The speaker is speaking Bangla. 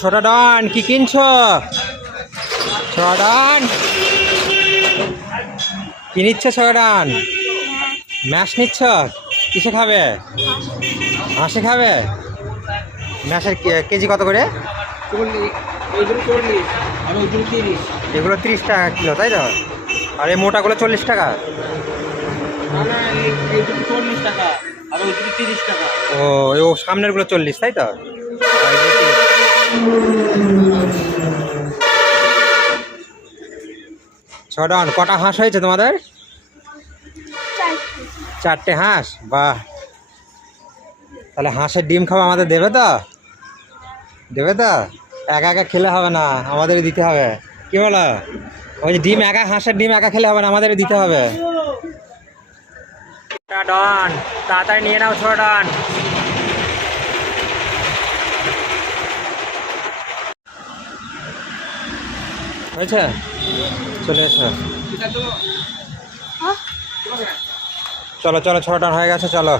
ছোট ডন কি কিনছো? ছোট ডন কি নিচ্ছ? ছোট ডন ম্যাশ নিচ্ছ? কিসে খাবে? হাঁসে খাবে? ম্যাশের কেজি কত করে? এগুলো 30 টাকা কিলো, তাই তো? আর এই মোটাগুলো 40 টাকা। ও ও সামনেরগুলো 40, তাই তো? ছডন কটা হাঁস হয়েছে তোমাদের? 4টে হাঁস। বাহ, তাহলে হাঁসের ডিম খাওয়া আমাদের দেবে তো? দেবে তো? একা একা খেলে হবে না, আমাদেরই দিতে হবে। কি বলো? ওই যে ডিম একা, হাঁসের ডিম একা খেলে হবে না, আমাদেরই দিতে হবে। ডন তাড়াতাড়ি নিয়ে নাও ছোট ডন। হয়েছে? চলে এসো। চলো চলো, ছোট ডন হয়ে গেছে, চলো।